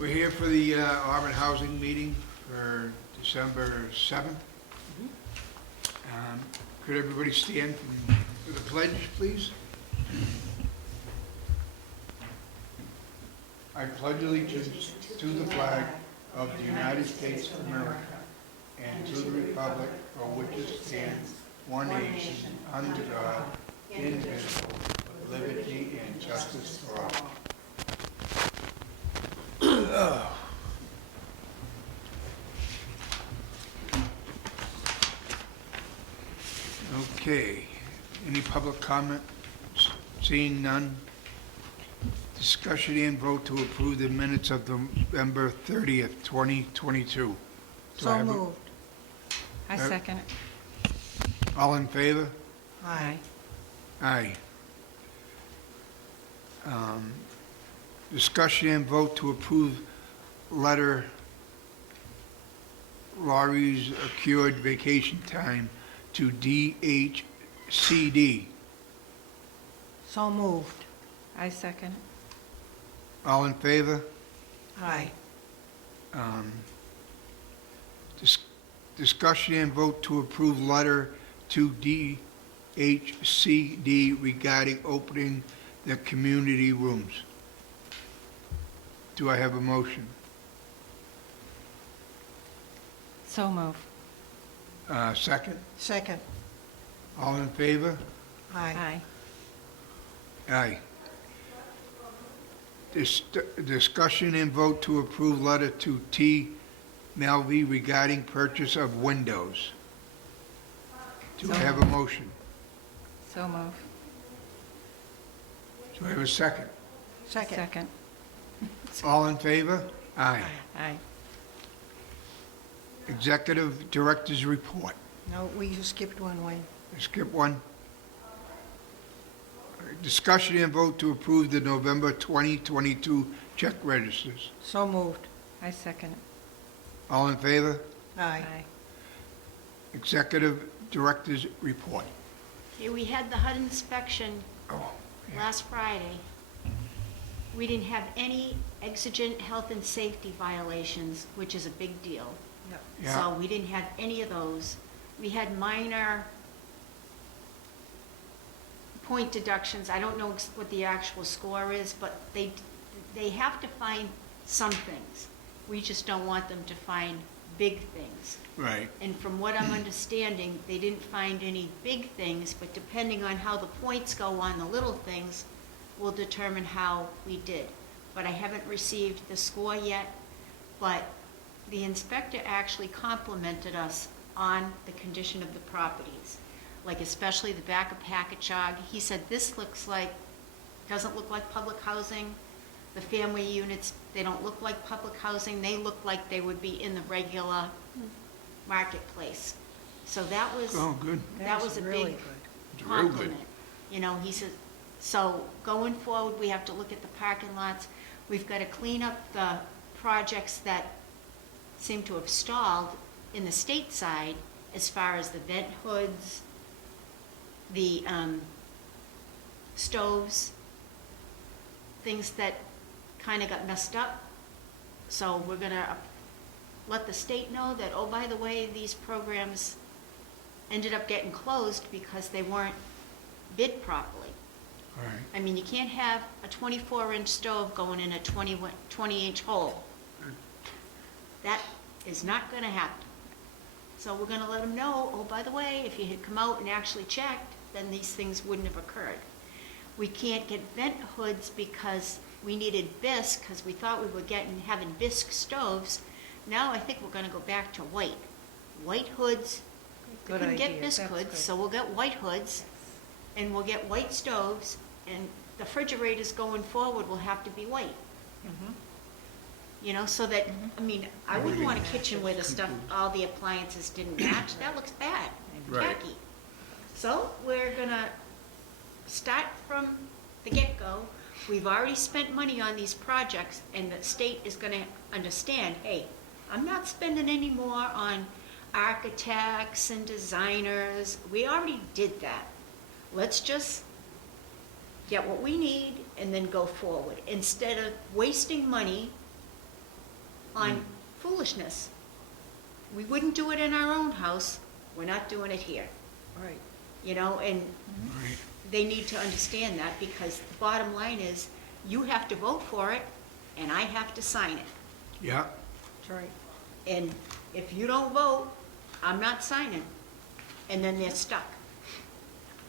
We're here for the Auburn Housing Meeting for December 7th. Could everybody stand for the pledge, please? I pledge allegiance to the flag of the United States of America and to the republic for which it stands, one nation, under God, indivisible, with liberty and justice for all. Okay, any public comment? Seeing none. Discussion and vote to approve the minutes of November 30th, 2022. So moved. I second it. All in favor? Aye. Aye. Discussion and vote to approve letter Laurie's accrued vacation time to DHCD. So moved. I second it. All in favor? Aye. Discussion and vote to approve letter to DHCD regarding opening the community rooms. Do I have a motion? So move. Second? Second. All in favor? Aye. Aye. Aye. Discussion and vote to approve letter to T. Malvey regarding purchase of windows. Do I have a motion? So move. Do I have a second? Second. Second. All in favor? Aye. Aye. Executive Director's Report. No, we skipped one, Wayne. Skip one. Discussion and vote to approve the November 2022 check registers. So moved. I second it. All in favor? Aye. Aye. Executive Director's Report. Okay, we had the HUD inspection Oh, yeah. last Friday. We didn't have any exigent health and safety violations, which is a big deal. Yeah. So we didn't have any of those. We had minor point deductions. I don't know what the actual score is, but they have to find some things. We just don't want them to find big things. Right. And from what I'm understanding, they didn't find any big things, but depending on how the points go on the little things will determine how we did. But I haven't received the score yet, but the inspector actually complimented us on the condition of the properties, like especially the back of Packagug. He said, this doesn't look like public housing. The family units, they don't look like public housing. They look like they would be in the regular marketplace. So that was, Oh, good. that was a really big good. It's real good. compliment. You know, he said, so going forward, we have to look at the parking lots. We've got to clean up the projects that seem to have stalled in the state side as far as the vent hoods, the stoves, things that kind of got messed up. So we're going to let the state know that, oh, by the way, these programs ended up getting closed because they weren't bid properly. All right. I mean, you can't have a 24-inch stove going in a 20-inch hole. That is not going to happen. So we're going to let them know, oh, by the way, if you had come out and actually checked, then these things wouldn't have occurred. We can't get vent hoods because we needed bisque, because we thought we were having bisque stoves. Now I think we're going to go back to white. White hoods. We Good couldn't get idea. bisque That's hoods, good. so we'll get white hoods, and we'll get white stoves, and the refrigerators going forward will have to be white. Mhm. You know, so that, I mean, I wouldn't Everything want a kitchen where the stuff, all the appliances didn't match. That looks bad, Right. tacky. So we're gonna start from the get-go. We've already spent money on these projects, and the state is gonna understand, hey, I'm not spending any more on architects and designers. We already did that. Let's just get what we need and then go forward, instead of wasting money on foolishness. We wouldn't do it in our own house, we're not doing it here, Right. you know, and Right. they need to understand that, because the bottom line is, you have to vote for it, and I have to sign it. Yeah, That's right. And if you don't vote, I'm not signing. And then they're stuck.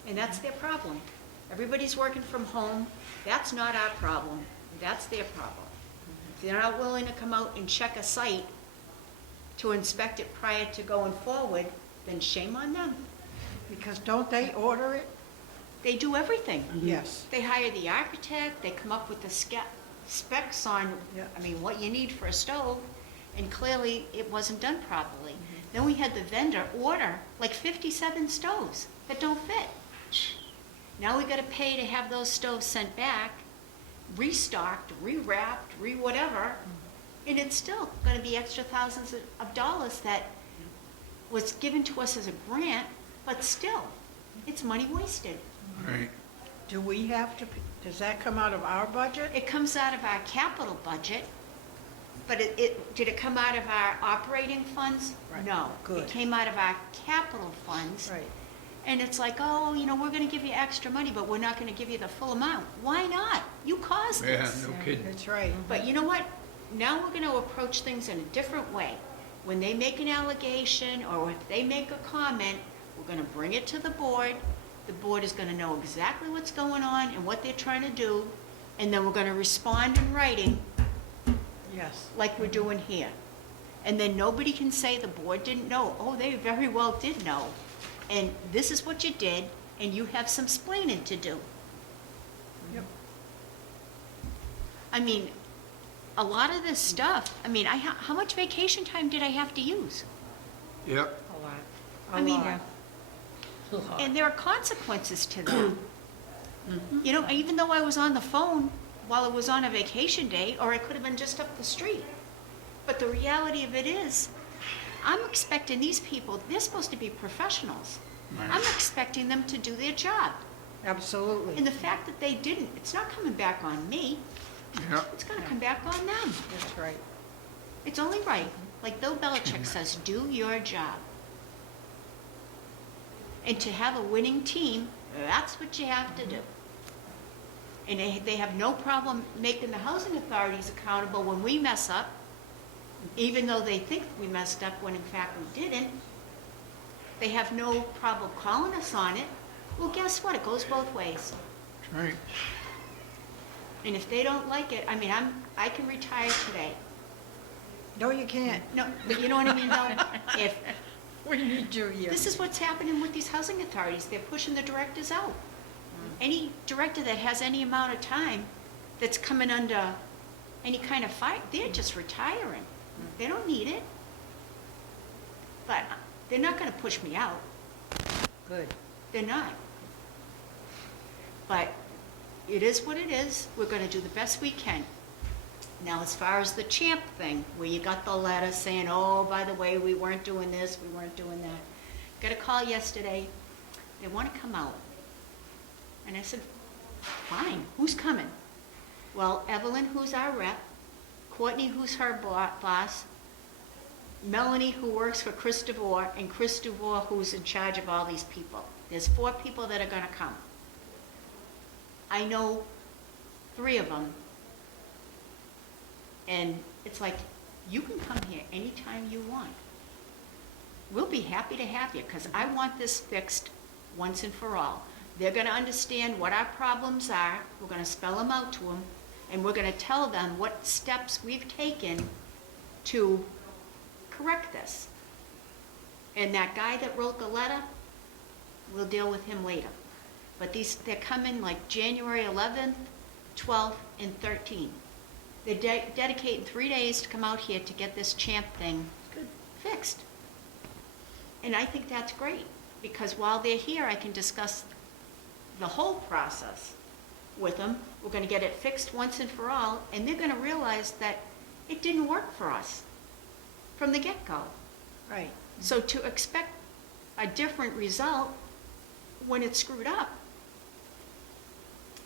And that's their problem. Everybody's working from home. That's not our problem. That's their problem. If they're not willing to come out and check a site to inspect it prior to going forward, then shame on them. Because don't they order it? They do everything. Yes. They hire the architect, they come up with the specs on, Yeah. I mean, what you need for a stove, and clearly it wasn't done properly. Then we had the vendor order like 57 stoves that don't fit. Now we gotta pay to have those stoves sent back, restocked, rewrapped, whatever, and it's still gonna be extra thousands of dollars that was given to us as a grant, but still, it's money wasted. right. Do we have to, does that come out of our budget? It comes out of our capital budget, but did it come out of our operating funds? Right. No. Good. It came out of our capital funds. Right. And it's like, oh, you know, we're gonna give you extra money, but we're not gonna give you the full amount. Why not? You caused Yeah, this. no kidding. That's right. But you know what? Now we're gonna approach things in a different way. When they make an allegation, or if they make a comment, we're gonna bring it to the board. The board is gonna know exactly what's going on and what they're trying to do, and then we're gonna respond in writing Yes. like we're doing here. And then nobody can say the board didn't know. Oh, they very well did know. And this is what you did, and you have some splaining to do. Yep. I mean, a lot of this stuff, I mean, how much vacation time did I have to use? Yep, A lot. A I mean, lot. and there are consequences to that. You know, even though I was on the phone while it was on a vacation day, or I could have been just up the street. But the reality of it is, I'm expecting these people, they're supposed to be professionals. Right. I'm expecting them to do their job. Absolutely. And the fact that they didn't, it's not coming back on me, yep, it's gonna come back on them. That's right. It's only right. Like Bill Belichick says, do your job. And to have a winning team, that's what you have to do. And they have no problem making the housing authorities accountable when we mess up, even though they think we messed up when in fact we didn't. They have no problem calling us on it. Well, guess what? It goes both ways. that's right. And if they don't like it, I mean, I can retire today. No, you can't. No, but you know what I mean, though? If We need you here. this is what's happening with these housing authorities, they're pushing the directors out. Any director that has any amount of time that's coming under any kind of fight, they're just retiring. They don't need it. But they're not gonna push me out. Good. They're not. But it is what it is. We're gonna do the best we can. Now, as far as the champ thing, where you got the letter saying, oh, by the way, we weren't doing this, we weren't doing that. Got a call yesterday. They want to come out. And I said, fine, who's coming? Well, Evelyn, who's our rep, Courtney, who's her boss, Melanie, who works for Chris DeVore, and Chris DeVore, who's in charge of all these people. There's 4 people that are going to come. I know 3 of them. And it's like, you can come here anytime you want. We'll be happy to have you, because I want this fixed once and for all. They're going to understand what our problems are. We're going to spell them out to them, and we're going to tell them what steps we've taken to correct this. And that guy that wrote the letter, we'll deal with him later. But they're coming like January 11th, 12th, and 13th. They're dedicating 3 days to come out here to get this champ thing fixed. And I think that's great, because while they're here, I can discuss the whole process with them. We're going to get it fixed once and for all, and they're going to realize that it didn't work for us from the get-go. Right. So to expect a different result when it's screwed up,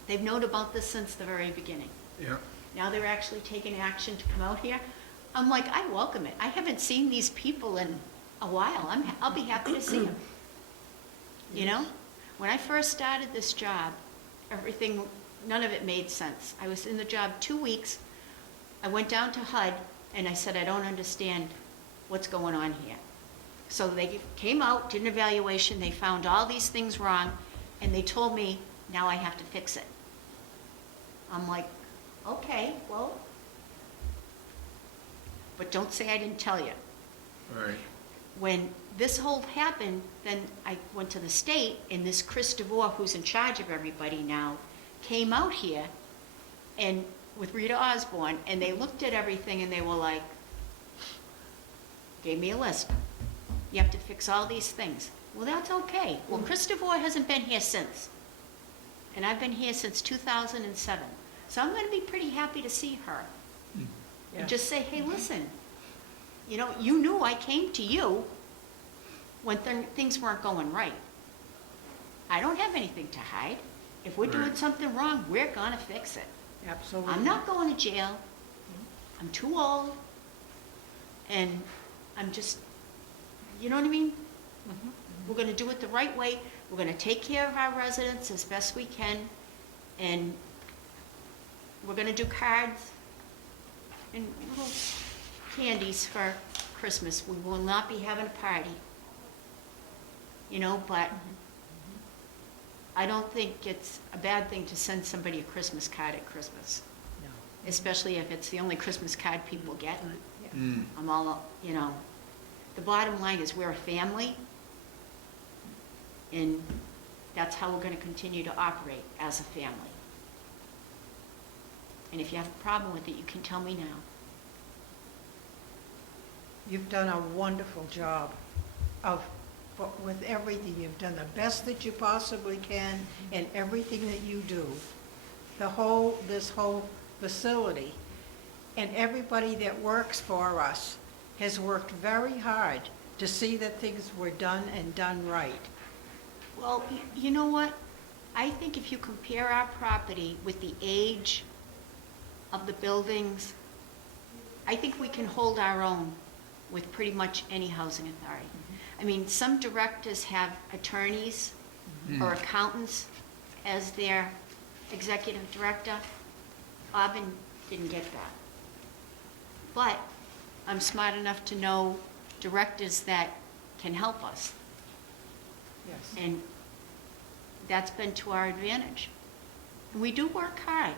they've known about this since the very beginning. Yep, Now they're actually taking action to come out here. I'm like, I welcome it. I haven't seen these people in a while. I'll be happy to see them. You know? When I first started this job, none of it made sense. I was in the job 2 weeks. I went down to HUD and I said, I don't understand what's going on here. So they came out, did an evaluation, they found all these things wrong, and they told me, now I have to fix it. I'm like, okay, well, but don't say I didn't tell you. Right. When this whole happened, then I went to the state, and this Chris DeVore, who's in charge of everybody now, came out here and with Rita Osborne, and they looked at everything and they were like, gave me a list. You have to fix all these things. Well, that's okay. Well, Chris DeVore hasn't been here since. And I've been here since 2007. So I'm going to be pretty happy to see her. Yeah. And just say, hey, listen, you know, you knew I came to you when things weren't going right. I don't have anything to hide. If we're doing Right. something wrong, we're going to fix it. Absolutely. I'm not going to jail. I'm too old. And I'm just, you know what I mean? We're going to do it the right way. We're going to take care of our residents as best we can. And we're going to do cards and little candies for Christmas. We will not be having a party. You know, but I don't think it's a bad thing to send somebody a Christmas card at Christmas, No. especially if it's the only Christmas card people get. Yeah. Mm. I'm all, you know, the bottom line is we're a family, and that's how we're going to continue to operate as a family. And if you have a problem with it, you can tell me now. You've done a wonderful job with everything. You've done the best that you possibly can in everything that you do. This whole facility, and everybody that works for us has worked very hard to see that things were done and done right. Well, you know what? I think if you compare our property with the age of the buildings, I think we can hold our own with pretty much any housing authority. I mean, some directors have attorneys or accountants as their executive director. Auburn didn't get that. But I'm smart enough to know directors that can help us. Yes. And that's been to our advantage. And we do work hard.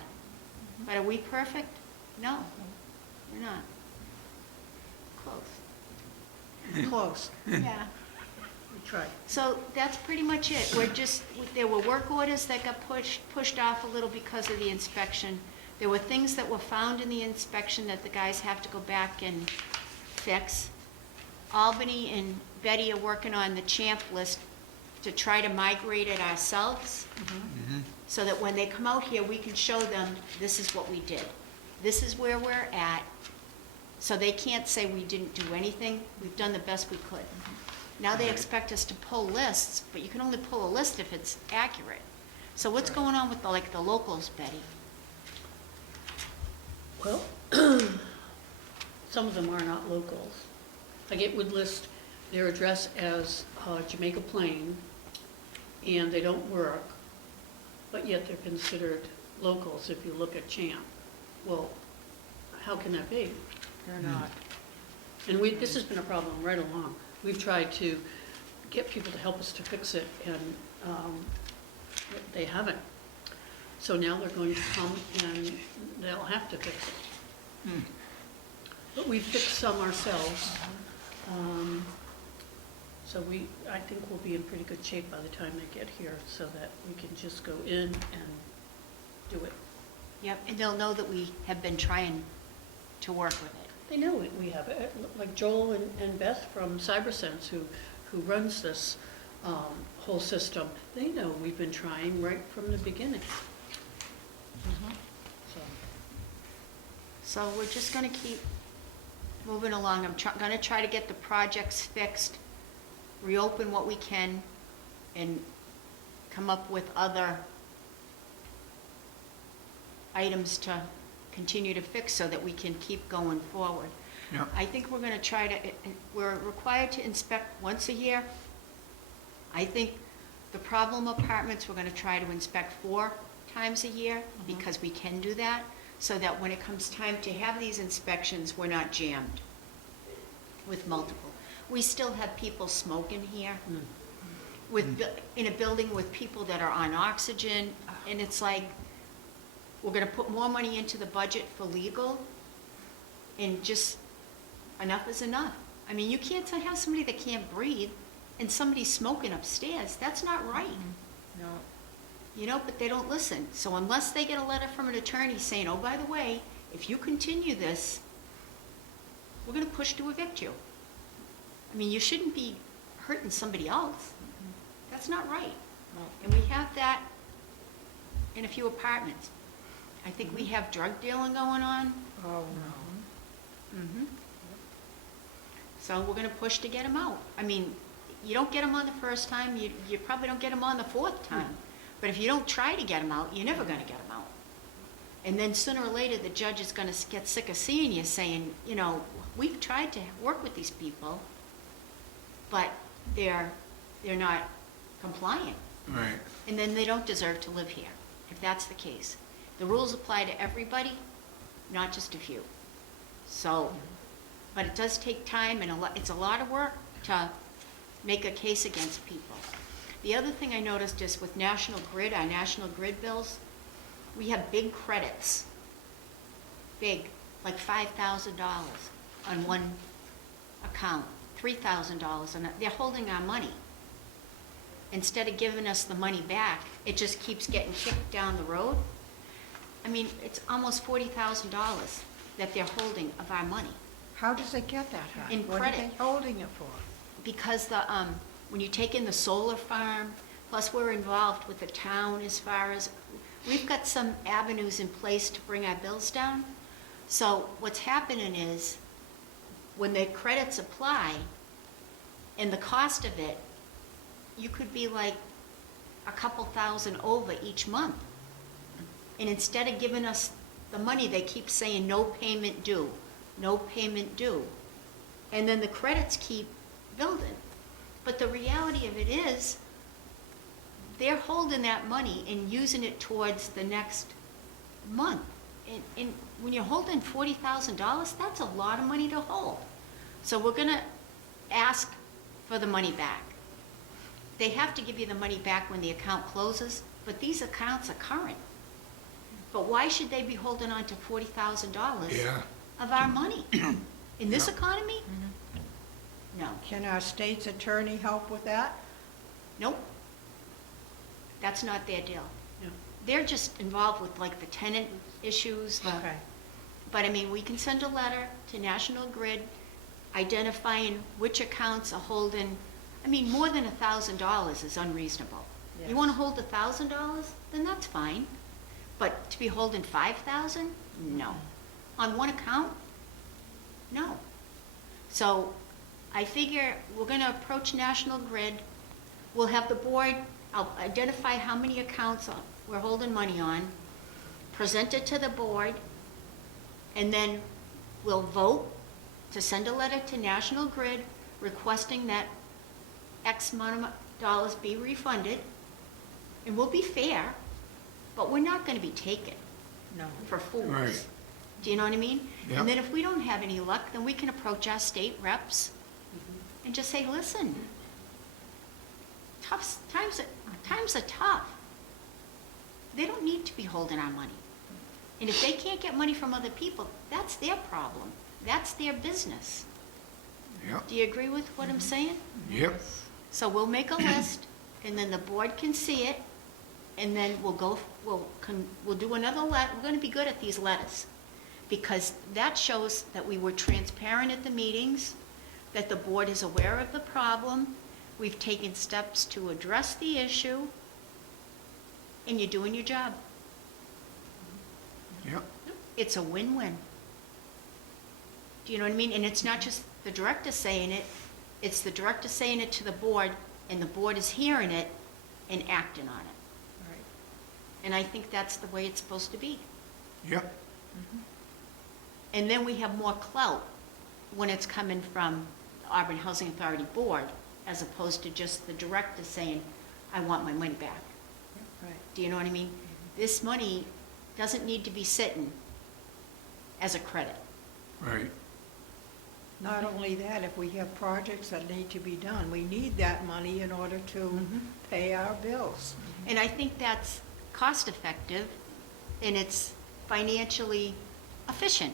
But are we perfect? No, we're not. Close. Close. Yeah. We tried. So that's pretty much it. There were work orders that got pushed off a little because of the inspection. There were things that were found in the inspection that the guys have to go back and fix. Albany and Betty are working on the champ list to try to migrate it ourselves, so that when they come out here, we can show them, this is what we did. This is where we're at. So they can't say we didn't do anything. We've done the best we could. Now they expect us to pull lists, but you can only pull a list if it's accurate. So what's going on with the locals, Betty? Well, some of them are not locals. Like it would list their address as Jamaica Plain, and they don't work, but yet they're considered locals if you look at Champ. Well, how can that be? They're not. And this has been a problem right along. We've tried to get people to help us to fix it, and they haven't. So now they're going to come and they'll have to fix it. But we fixed some ourselves. So I think we'll be in pretty good shape by the time they get here, so that we can just go in and do it. Yep, and they'll know that we have been trying to work with it. They know we have it, like Joel and Beth from CyberSense, who runs this whole system. They know we've been trying right from the beginning. So we're just going to keep moving along. I'm going to try to get the projects fixed, reopen what we can, and come up with other items to continue to fix so that we can keep going forward. Yeah. I think we're gonna try to, we're required to inspect once a year. I think the problem apartments, we're gonna try to inspect 4 times a year, because we can do that, so that when it comes time to have these inspections, we're not jammed with multiple. We still have people smoking here, in a building with people that are on oxygen, and it's like, we're gonna put more money into the budget for legal, and just, enough is enough. I mean, you can't have somebody that can't breathe, and somebody's smoking upstairs. That's not right. No. You know, but they don't listen. So unless they get a letter from an attorney saying, oh, by the way, if you continue this, we're gonna push to evict you. I mean, you shouldn't be hurting somebody else. That's not right. And we have that in a few apartments. I think we have drug dealing going on. Oh, no. So we're gonna push to get them out. I mean, you don't get them on the first time, you probably don't get them on the 4th time. But if you don't try to get them out, you're never gonna get them out. And then sooner or later, the judge is gonna get sick of seeing you saying, you know, we've tried to work with these people, but they're not compliant. Right. And then they don't deserve to live here, if that's the case. The rules apply to everybody, not just a few. So, but it does take time, and it's a lot of work to make a case against people. The other thing I noticed is with National Grid, our National Grid bills, we have big credits. Big, like $5,000 on one account, $3,000, and they're holding our money. Instead of giving us the money back, it just keeps getting kicked down the road. I mean, it's almost $40,000 that they're holding of our money. How does it get that high? In What are credit. they holding it for? Because when you take in the solar farm, plus we're involved with the town as far as, we've got some avenues in place to bring our bills down. So what's happening is, when the credits apply, and the cost of it, you could be like a couple thousand over each month. And instead of giving us the money, they keep saying no payment due, no payment due. And then the credits keep building. But the reality of it is, they're holding that money and using it towards the next month. And when you're holding $40,000, that's a lot of money to hold. So we're gonna ask for the money back. They have to give you the money back when the account closes, but these accounts are current. But why should they be holding on to $40,000 Yeah. of our money? In this Yeah. economy? No. Can our state's attorney help with that? Nope. That's not their deal. Yeah. They're just involved with like the tenant issues. Okay. But I mean, we can send a letter to National Grid identifying which accounts are holding, I mean, more than $1,000 is unreasonable. Yes. You want to hold $1,000, then that's fine. But to be holding $5,000, no. On one account, no. So I figure we're going to approach National Grid. We'll have the board, I'll identify how many accounts we're holding money on, present it to the board, and then we'll vote to send a letter to National Grid requesting that X amount of dollars be refunded. And we'll be fair, but we're not going to be taken No. for fools. Right. Do you know what I mean? Yep. And then if we don't have any luck, then we can approach our state reps and just say, listen, times are tough. They don't need to be holding our money. And if they can't get money from other people, that's their problem. That's their business. Yep. Do you agree with what I'm saying? Yep. So we'll make a list, and then the board can see it, and then we'll do another letter. We're gonna be good at these letters, because that shows that we were transparent at the meetings, that the board is aware of the problem, we've taken steps to address the issue, and you're doing your job. Yep. It's a win-win. Do you know what I mean? And it's not just the director saying it, it's the director saying it to the board, and the board is hearing it and acting on it. Right. And I think that's the way it's supposed to be. Yep. And then we have more clout when it's coming from the Auburn Housing Authority Board, as opposed to just the director saying, I want my money back. Right. Do you know what I mean? This money doesn't need to be sitting as a credit. Right. Not only that, if we have projects that need to be done, we need that money in order to pay our bills. And I think that's cost effective and it's financially efficient.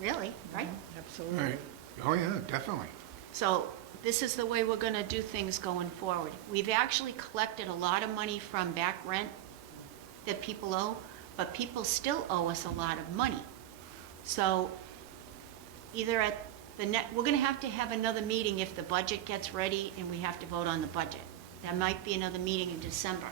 Really, right? Absolutely. Right. Oh, yeah, definitely. So this is the way we're going to do things going forward. We've actually collected a lot of money from back rent that people owe, but people still owe us a lot of money. So either at the we're going to have another meeting if the budget gets ready and we have to vote on the budget. There might be another meeting in December.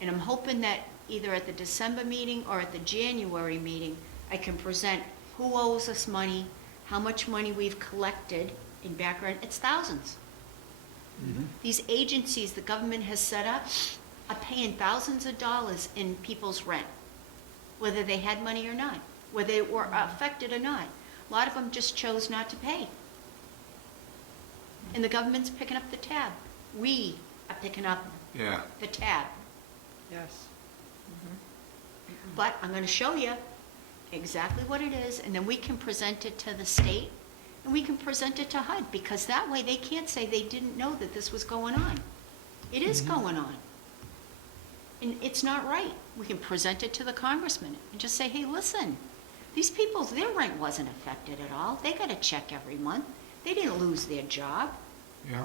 And I'm hoping that either at the December meeting or at the January meeting, I can present who owes us money, how much money we've collected in back rent. It's thousands. These agencies the government has set up are paying thousands of dollars in people's rent, whether they had money or not, whether they were affected or not. A lot of them just chose not to pay. And the government's picking up the tab. We are picking up Yeah. the tab. Yes. But I'm going to show you exactly what it is, and then we can present it to the state, and we can present it to HUD, because that way they can't say they didn't know that this was going on. It is going on. And it's not right. We can present it to the congressman and just say, hey, listen, these people, their rent wasn't affected at all. They got a check every month. They didn't lose their job. Yeah.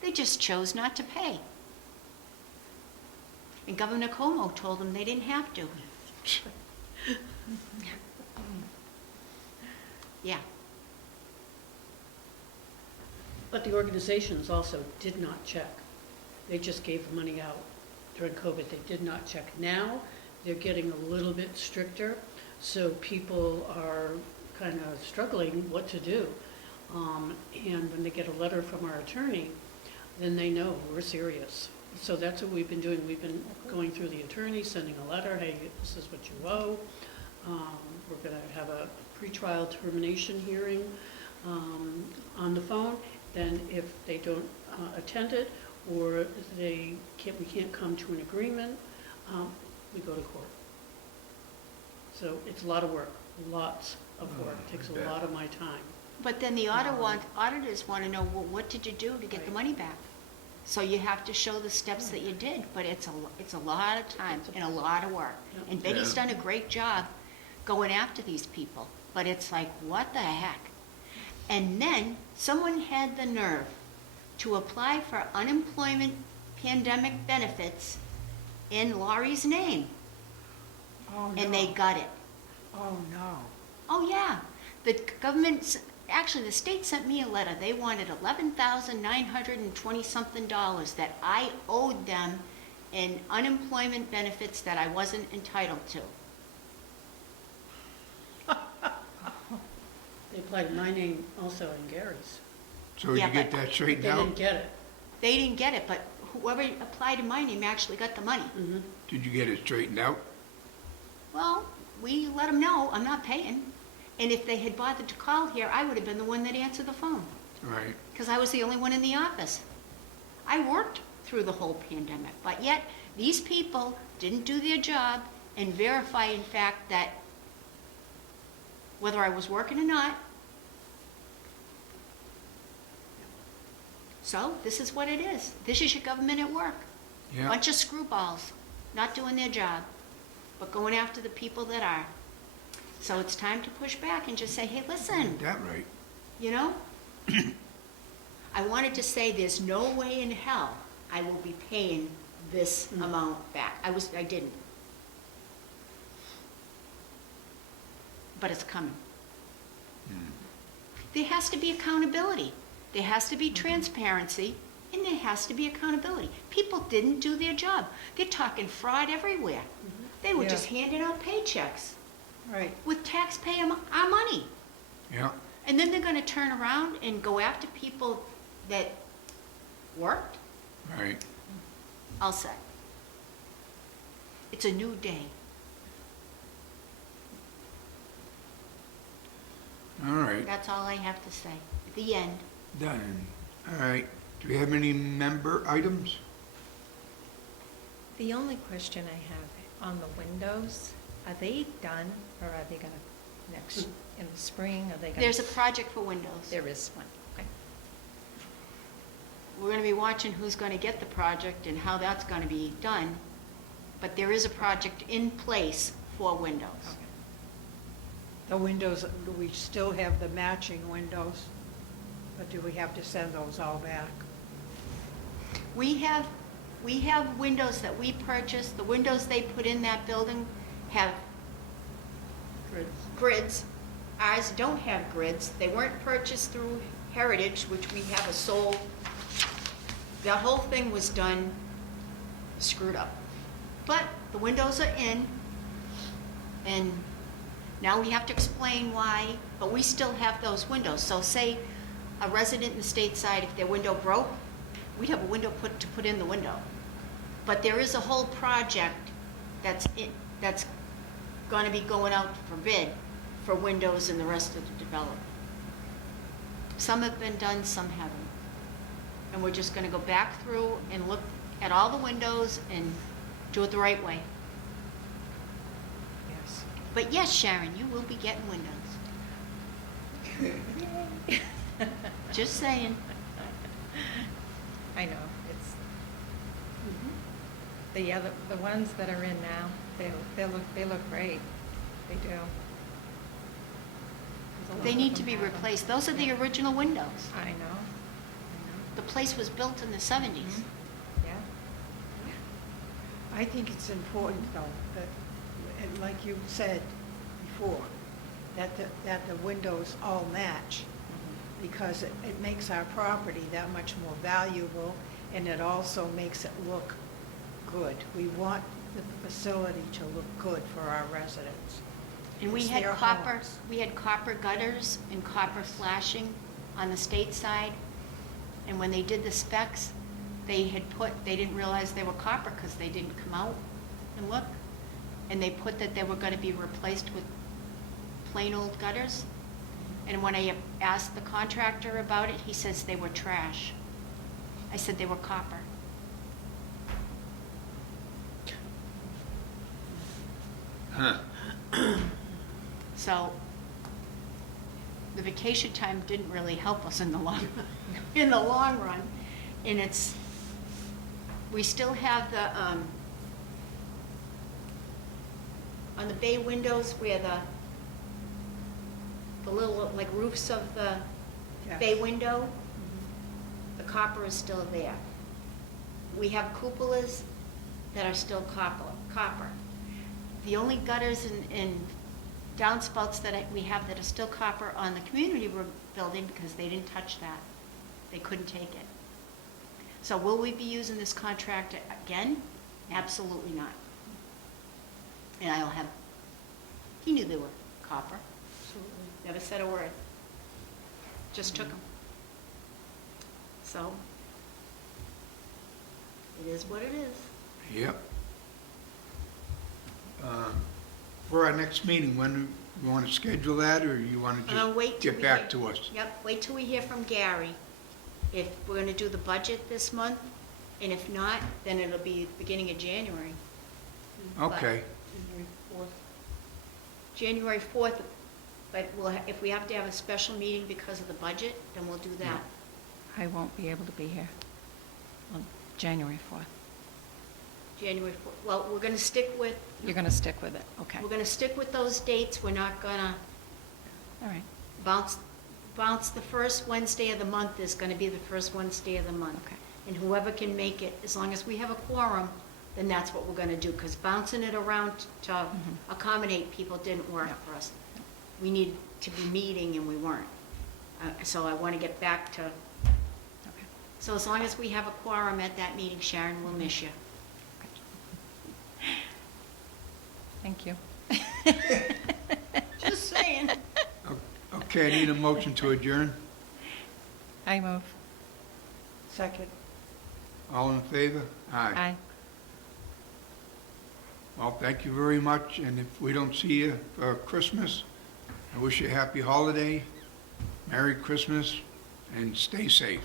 They just chose not to pay. And Governor Cuomo told them they didn't have to. Yeah. But the organizations also did not check. They just gave the money out during COVID. They did not check. Now, they're getting a little bit stricter, so people are kind of struggling what to do. And when they get a letter from our attorney, then they know we're serious. So that's what we've been doing. We've been going through the attorney, sending a letter, hey, this is what you owe. We're going to have a pretrial termination hearing on the phone. Then if they don't attend it, or we can't come to an agreement, we go to court. So it's a lot of work, lots of work. It takes a lot of my time. But then the auditors want to know, well, what did you do to get the money back? So you have to show the steps that you did, but it's a lot of time and a lot of work. And Betty's done a great job going after these people, but it's like, what the heck? And then someone had the nerve to apply for unemployment pandemic benefits in Laurie's name, Oh, no. and they got it. Oh, no. Oh, yeah. The government, actually, the state sent me a letter. They wanted $11,920-something that I owed them in unemployment benefits that I wasn't entitled to. They applied my name also in Gary's. So Yeah, you get but that They straightened didn't out? get it. They didn't get it, but whoever applied in my name actually got the money. Did you get it straightened out? Well, we let them know I'm not paying. And if they had bothered to call here, I would have been the one that answered the phone, Right. because I was the only one in the office. I worked through the whole pandemic, but yet these people didn't do their job and verify, in fact, that whether I was working or not. So this is what it is. This is your government at work. Yeah. Bunch of screwballs, not doing their job, but going after the people that are. So it's time to push back and just say, hey, listen, That right. you know? I wanted to say there's no way in hell I will be paying this amount back. I didn't. But it's coming. There has to be accountability. There has to be transparency, and there has to be accountability. People didn't do their job. They're talking fraud everywhere. They were Yeah. just handing out paychecks Right. with taxpayer our money. Yeah. And then they're going to turn around and go after people that worked? Right. All set. It's a new day. All right. That's all I have to say. At the end. Done. All right. Do we have any member items? The only question I have on the windows, are they done or are they gonna in the spring, are they gonna? There's a project for windows. There is one, okay. We're gonna be watching who's gonna get the project and how that's gonna be done. But there is a project in place for windows. Okay. The windows, do we still have the matching windows? Or do we have to send those all back? We have windows that we purchased. The windows they put in that building have grids. Ours don't have grids. They weren't purchased through Heritage, which we have a sole. That whole thing was done screwed up. But the windows are in, and now we have to explain why, but we still have those windows. So say a resident in the stateside, if their window broke, we'd have a window to put in the window. But there is a whole project that's going to be going out for bid for windows in the rest of the development. Some have been done, some haven't. And we're just going to go back through and look at all the windows and do it the right way. Yes. But yes, Sharon, you will be getting windows. Just saying. I know, it's, the ones that are in now, they look great. They do. There's a lot They of need to them be have them. replaced. Those are the original windows. I know. The place was built in the 70s. Yeah. I think it's important, though, that, and like you said before, that the windows all match, because it makes our property that much more valuable, and it also makes it look good. We want the facility to look good for our residents. And we It's had their copper, homes. gutters and copper flashing on the state side. And when they did the specs, they didn't realize they were copper because they didn't come out and look. And they put that they were going to be replaced with plain old gutters. And when I asked the contractor about it, he says they were trash. I said they were copper. Huh. So the vacation time didn't really help us in the long run. And we still have on the bay windows where the little like roofs of the Yes. bay window, the copper is still there. We have cupolas that are still copper. The only gutters and downspouts that we have that are still copper on the community room building, because they didn't touch that. They couldn't take it. So will we be using this contractor again? Absolutely not. And he knew they were copper. Absolutely. Never said a word. Just took them. So, it is what it is. Yep. For our next meeting, when you want to schedule that, or you want to Wait just till get we back hear- to us? Yep, wait till we hear from Gary. If we're gonna do the budget this month, and if not, then it'll be beginning of January. Okay. January 4th, but if we have to have a special meeting because of the budget, then we'll do that. I won't be able to be here on January 4th. January 4th, well, we're gonna stick with, You're going to stick with it, okay. we're gonna stick with those dates. We're not gonna All right, bounce the first Wednesday of the month is gonna be the first Wednesday of the month. okay. And whoever can make it, as long as we have a quorum, then that's what we're gonna do, because bouncing it around to accommodate people didn't work Yeah. for us. We needed to be meeting and we weren't. So I wanna get back to, Okay. so as long as we have a quorum at that meeting, Sharon, we'll miss you. Thank you. Just saying. Okay, I need a motion to adjourn. I move. Second. All in favor? Aye. Well, thank you very much, and if we don't see you for Christmas, I wish you a happy holiday, Merry Christmas and stay safe.